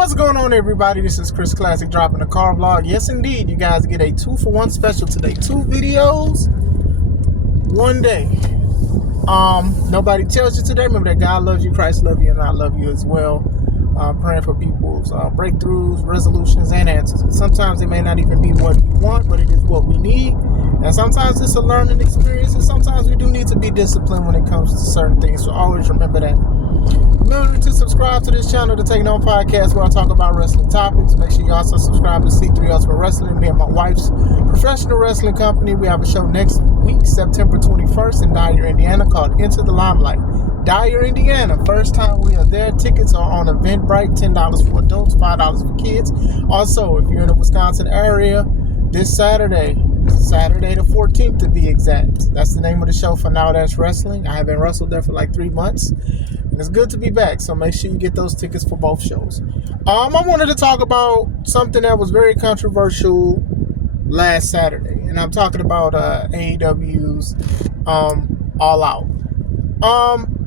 What's going on, everybody? This is Chris Classic dropping a car vlog. Yes, indeed, you guys get a 2-for-1 special today. 2 videos, 1 day. Nobody tells you today. Remember that God loves you, Christ loves you, and I love you as well. Praying for people's breakthroughs, resolutions, and answers. Sometimes it may not even be what we want, but it is what we need. And sometimes it's a learning experience, and sometimes we do need to be disciplined when it comes to certain things. So always remember that. Remember to subscribe to this channel, to Take No Podcast, where I talk about wrestling topics. Make sure you also subscribe to C3 Ultimate Wrestling, me and my wife's professional wrestling company. We have a show next week, September 21st, in Dyer, Indiana, called Into the Limelight. Dyer, Indiana. First time we are there. Tickets are on Eventbrite. $10 for adults, $5 for kids. Also, if you're in the Wisconsin area, this Saturday the 14th to be exact. That's the name of the show for Now That's Wrestling. I haven't wrestled there for like 3 months. And it's good to be back, so make sure you get those tickets for both shows. I wanted to talk about something that was very controversial last Saturday. And I'm talking about AEW's All Out.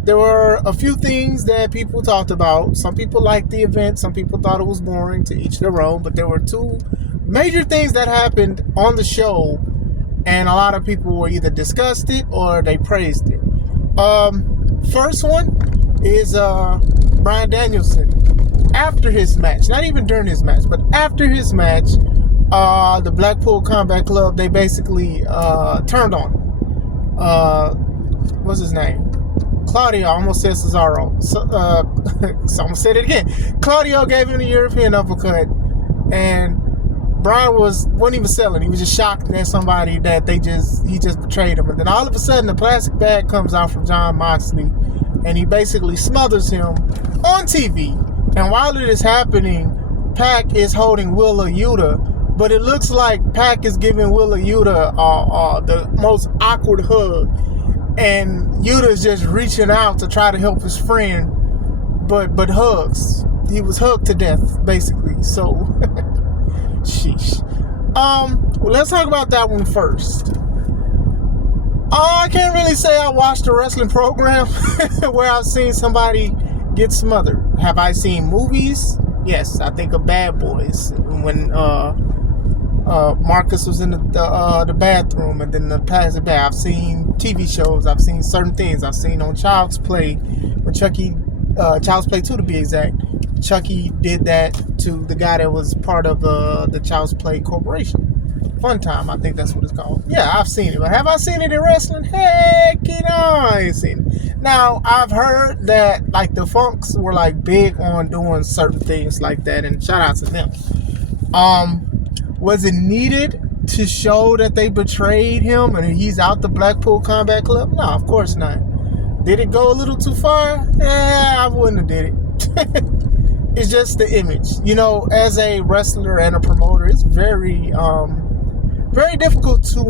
There were a few things that people talked about. Some people liked the event. Some people thought it was boring, to each their own. But there were 2 major things that happened on the show, and a lot of people were either disgusted or they praised it. First one is Bryan Danielson. After his match, not even during his match, but after his match, the Blackpool Combat Club, they basically turned on what's his name? Claudio. I almost said Cesaro. So I'm gonna say it again. Claudio gave him the European uppercut, and Bryan wasn't even selling. He was just shocked at somebody that he just betrayed him. And then all of a sudden, the plastic bag comes out from Jon Moxley, and he basically smothers him on TV. And while it is happening, Pac is holding Willa Yuta, but it looks like Pac is giving Willa Yuta the most awkward hug, and Yuta is just reaching out to try to help his friend, but hugs. He was hugged to death, basically. So, sheesh. Well, let's talk about that one first. I can't really say I watched a wrestling program where I've seen somebody get smothered. Have I seen movies? Yes, I think of Bad Boys, when Marcus was in the bathroom, and then the plastic bag. I've seen TV shows. I've seen certain things. I've seen on Child's Play, when Child's Play 2 to be exact, Chucky did that to the guy that was part of the Child's Play Corporation. Fun Time, I think that's what it's called. Yeah, I've seen it. But have I seen it in wrestling? Heck, I ain't seen it. Now, I've heard that like the Funks were like big on doing certain things like that, and shout out to them. Was it needed to show that they betrayed him and he's out the Blackpool Combat Club? No, of course not. Did it go a little too far? I wouldn't have did it. It's just the image. You know, as a wrestler and a promoter, it's very difficult to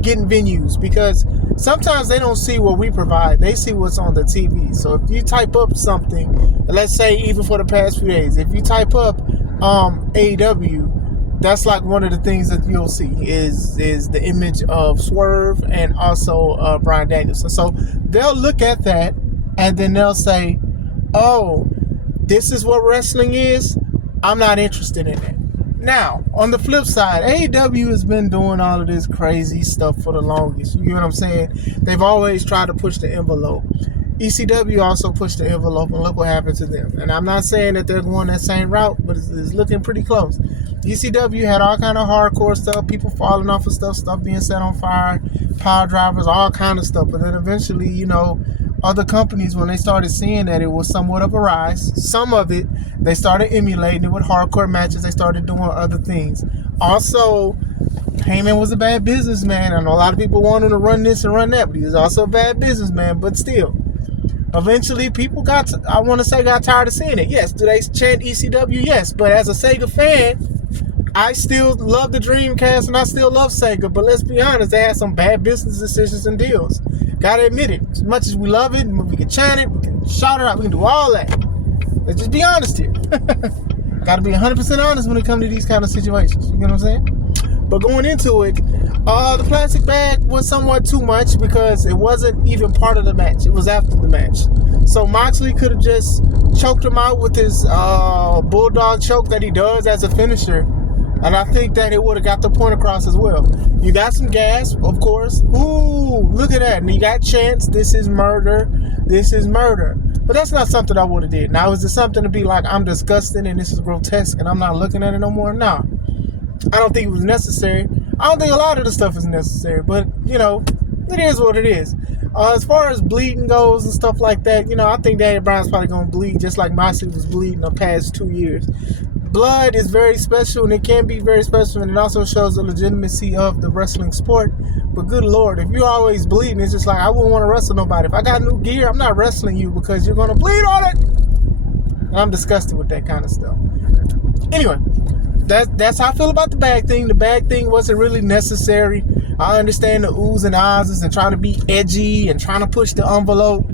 get in venues, because sometimes they don't see what we provide. They see what's on the TV. So if you type up something, let's say even for the past few days, if you type up AEW, that's like one of the things that you'll see is the image of Swerve and also Bryan Danielson. So they'll look at that and then they'll say, oh, this is what wrestling is. I'm not interested in it. Now, on the flip side, AEW has been doing all of this crazy stuff for the longest. You know what I'm saying? They've always tried to push the envelope. ECW also pushed the envelope, and look what happened to them. And I'm not saying that they're going that same route, but it's looking pretty close. ECW had all kind of hardcore stuff, people falling off of stuff being set on fire, power drivers, all kind of stuff. But then eventually, you know, other companies, when they started seeing that it was somewhat of a rise, some of it, they started emulating it with hardcore matches. They started doing other things. Also, Heyman was a bad businessman. I know a lot of people want him to run this and run that, but he was also a bad businessman. But still, eventually people got tired of seeing it. Yes, do they chant ECW? Yes, but as a Sega fan, I still love the Dreamcast and I still love Sega, but let's be honest, they had some bad business decisions and deals. Gotta admit it. As much as we love it, we can chant it, we can shout it out, we can do all that. Let's just be honest here. Gotta be 100% honest when it comes to these kind of situations. You know what I'm saying? But going into it, the plastic bag was somewhat too much because it wasn't even part of the match. It was after the match. So Moxley could have just choked him out with his bulldog choke that he does as a finisher. And I think that it would have got the point across as well. You got some gas, of course. Ooh, look at that. And you got chants. This is murder. This is murder. But that's not something I would have did. Now, is it something to be like, I'm disgusting and this is grotesque and I'm not looking at it no more? No. I don't think it was necessary. I don't think a lot of the stuff is necessary. But, it is what it is. As far as bleeding goes and stuff like that, I think Daniel Bryan's probably going to bleed just like Moxley was bleeding the past 2 years. Blood is very special, and it can be very special, and it also shows the legitimacy of the wrestling sport. But good Lord, if you're always bleeding, it's just like, I wouldn't want to wrestle nobody. If I got new gear, I'm not wrestling you because you're going to bleed on it. And I'm disgusted with that kind of stuff. Anyway, that's how I feel about the bag thing. The bag thing wasn't really necessary. I understand the oohs and ahs and trying to be edgy and trying to push the envelope.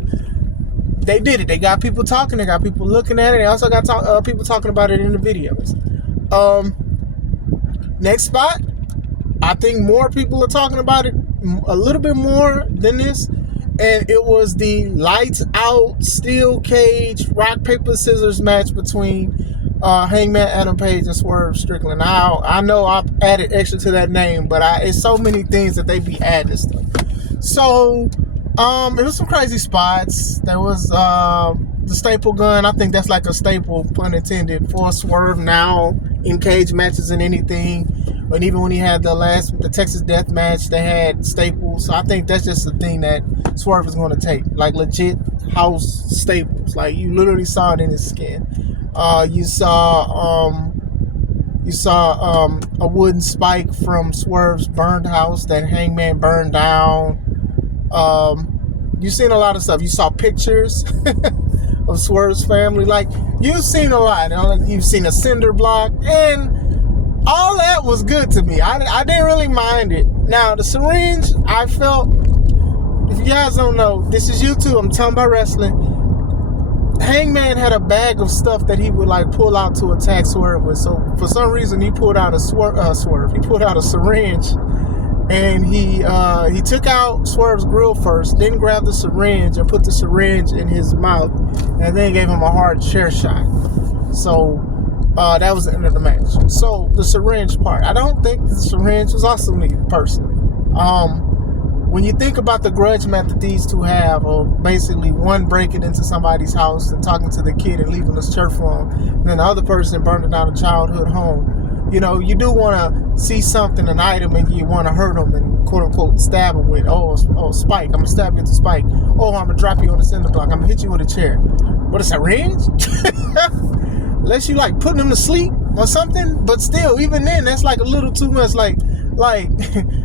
They did it. They got people talking. They got people looking at it. They also got people talking about it in the videos. Next spot, I think more people are talking about it a little bit more than this. And it was the lights out, steel cage, rock, paper, scissors match between Hangman Adam Page and Swerve Strickland. Now, I know I've added extra to that name, but it's so many things that they be adding stuff. So, it was some crazy spots. There was the staple gun. I think that's like a staple, pun intended, for Swerve now in cage matches and anything. And even when he had the Texas Death Match, they had staples. So I think that's just a thing that Swerve is going to take, like legit house staples. Like you literally saw it in his skin. You saw a wooden spike from Swerve's burned house that Hangman burned down. You've seen a lot of stuff. You saw pictures of Swerve's family. Like, you've seen a lot. You've seen a cinder block, and all that was good to me. I didn't really mind it. Now, the syringe, I felt, if you guys don't know, this is YouTube. I'm talking about wrestling. Hangman had a bag of stuff that he would like pull out to attack Swerve with. So for some reason, he pulled out a He pulled out a syringe, and he took out Swerve's grill first, then grabbed the syringe and put the syringe in his mouth, and then gave him a hard chair shot. So that was the end of the match. So the syringe part, I don't think the syringe was awesome to me personally. When you think about the grudge match that these two have, of basically one breaking into somebody's house and talking to the kid and leaving his shirt for him, and then the other person burning down a childhood home, you do want to see something, an item, and you want to hurt them and quote unquote stab them with, oh, spike, I'm going to stab you with a spike. Oh, I'm going to drop you on the cinder block. I'm going to hit you with a chair. What, a syringe? Unless you like putting them to sleep or something, but still, even then, that's like a little too much. Like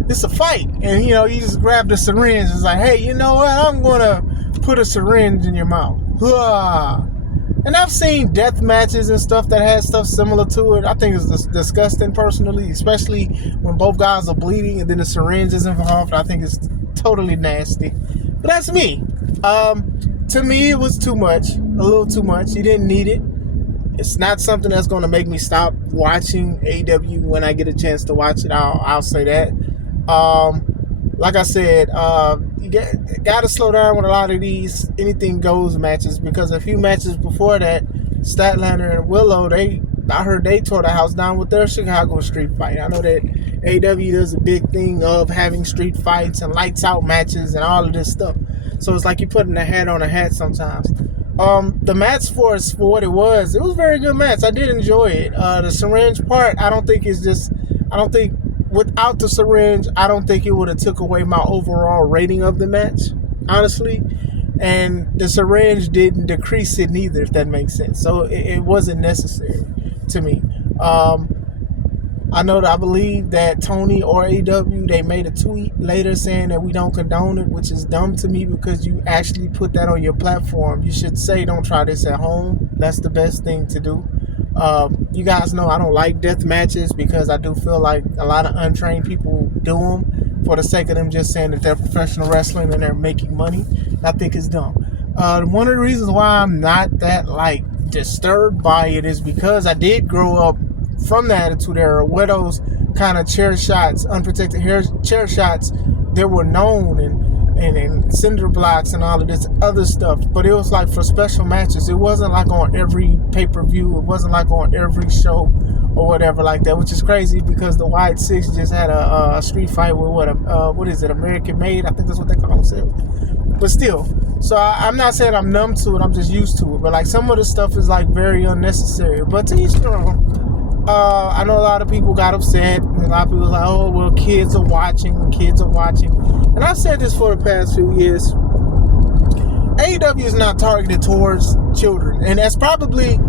it's a fight, and you just grab the syringe. It's like, hey, you know what? I'm gonna put a syringe in your mouth. And I've seen death matches and stuff that has stuff similar to it. I think it's disgusting personally, especially when both guys are bleeding and then the syringe is involved. I think it's totally nasty. But that's me. To me, it was too much, a little too much. You didn't need it. It's not something that's going to make me stop watching AEW when I get a chance to watch it. I'll say that. Like I said, you got to slow down with a lot of these anything goes matches, because a few matches before that, Statlander and Willow, I heard they tore the house down with their Chicago street fight. I know that AEW does a big thing of having street fights and lights out matches and all of this stuff. So it's like you're putting a hat on a hat sometimes. The match for what it was a very good match. I did enjoy it. The syringe part, I don't think without the syringe, I don't think it would have took away my overall rating of the match, honestly. And the syringe didn't decrease it neither, if that makes sense. So it wasn't necessary to me. I believe that Tony or AEW, they made a tweet later saying that we don't condone it, which is dumb to me because you actually put that on your platform. You should say, don't try this at home. That's the best thing to do. You guys know I don't like death matches because I do feel like a lot of untrained people do them for the sake of them just saying that they're professional wrestling and they're making money. I think it's dumb. One of the reasons why I'm not that disturbed by it is because I did grow up from the Attitude Era, where those kind of chair shots, unprotected chair shots, they were known, and cinder blocks and all of this other stuff. But it was like for special matches. It wasn't like on every pay-per-view. It wasn't like on every show or whatever like that, which is crazy because the White Six just had a street fight with what is it, American Made? I think that's what they call themselves. But still, so I'm not saying I'm numb to it. I'm just used to it. But like some of the stuff is like very unnecessary. But to each their own. I know a lot of people got upset. And a lot of people was like, oh, well, kids are watching. And I've said this for the past few years. AEW is not targeted towards children. And that's probably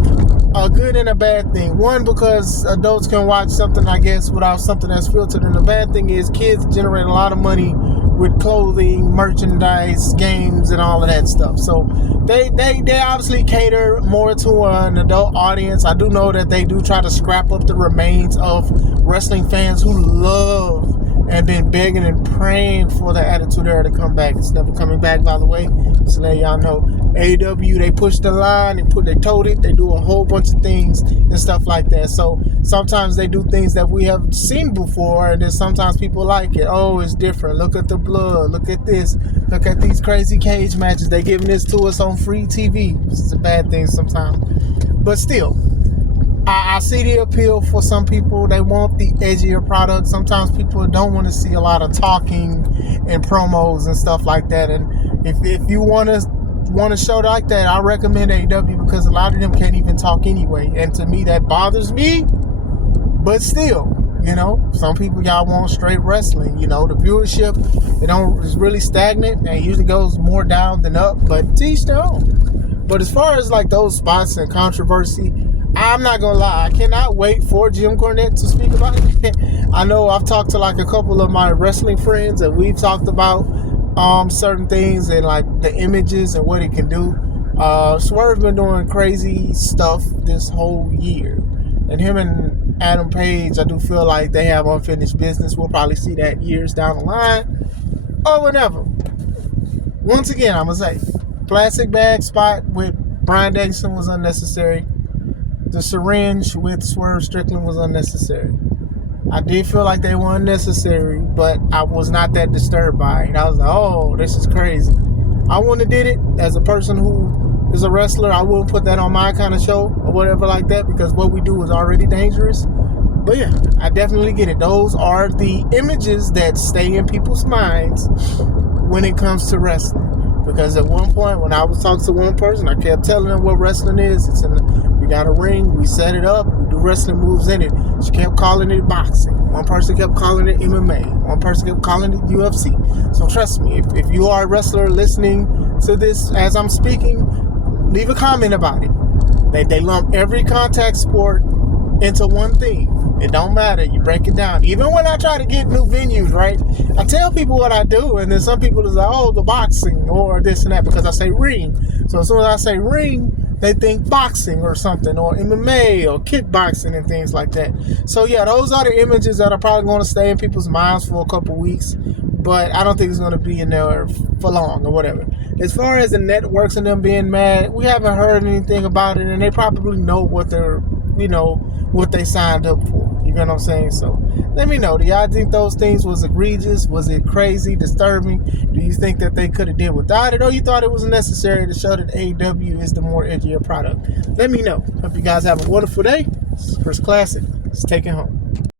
a good and a bad thing. One, because adults can watch something, I guess, without something that's filtered. And the bad thing is kids generate a lot of money with clothing, merchandise, games, and all of that stuff. So they obviously cater more to an adult audience. I do know that they do try to scrap up the remains of wrestling fans who love and been begging and praying for the Attitude Era to come back. It's never coming back, by the way. Just to let y'all know. AEW, they push the line, they toed it, they do a whole bunch of things and stuff like that. So sometimes they do things that we have seen before, and then sometimes people like it. Oh, it's different. Look at the blood. Look at this. Look at these crazy cage matches. They giving this to us on free TV. This is a bad thing sometimes. But still, I see the appeal for some people. They want the edgier product. Sometimes people don't want to see a lot of talking and promos and stuff like that. And if you want a show like that, I recommend AEW because a lot of them can't even talk anyway. And to me, that bothers me. But still, some people, y'all want straight wrestling. The viewership, is really stagnant and it usually goes more down than up. But to each their own. But as far as like those spots and controversy, I'm not gonna lie, I cannot wait for Jim Cornette to speak about it. I know I've talked to like a couple of my wrestling friends and we've talked about certain things and like the images and what it can do. Swerve's been doing crazy stuff this whole year. And him and Adam Page, I do feel like they have unfinished business. We'll probably see that years down the line or whatever. Once again, I'm gonna say, plastic bag spot with Bryan Danielson was unnecessary. The syringe with Swerve Strickland was unnecessary. I did feel like they were unnecessary, but I was not that disturbed by it. I was like, oh, this is crazy. I wouldn't have did it as a person who is a wrestler. I wouldn't put that on my kind of show or whatever like that because what we do is already dangerous. But yeah, I definitely get it. Those are the images that stay in people's minds when it comes to wrestling. Because at one point, when I was talking to one person, I kept telling them what wrestling is. We got a ring, we set it up, we do wrestling moves in it. She kept calling it boxing. One person kept calling it MMA. One person kept calling it UFC. So trust me, if you are a wrestler listening to this as I'm speaking, leave a comment about it. They lump every contact sport into one thing. It don't matter. You break it down. Even when I try to get new venues, right? I tell people what I do, and then some people is like, oh, the boxing or this and that because I say ring. So as soon as I say ring, they think boxing or something, or MMA or kickboxing and things like that. So yeah, those are the images that are probably going to stay in people's minds for a couple weeks, but I don't think it's going to be in there for long or whatever. As far as the networks and them being mad, we haven't heard anything about it, and they probably know what what they signed up for. You know what I'm saying? So let me know. Do y'all think those things was egregious? Was it crazy, disturbing? Do you think that they could have did without it, or you thought it was necessary to show that AEW is the more edgier product? Let me know. Hope you guys have a wonderful day. This is First Classic. Let's take it home.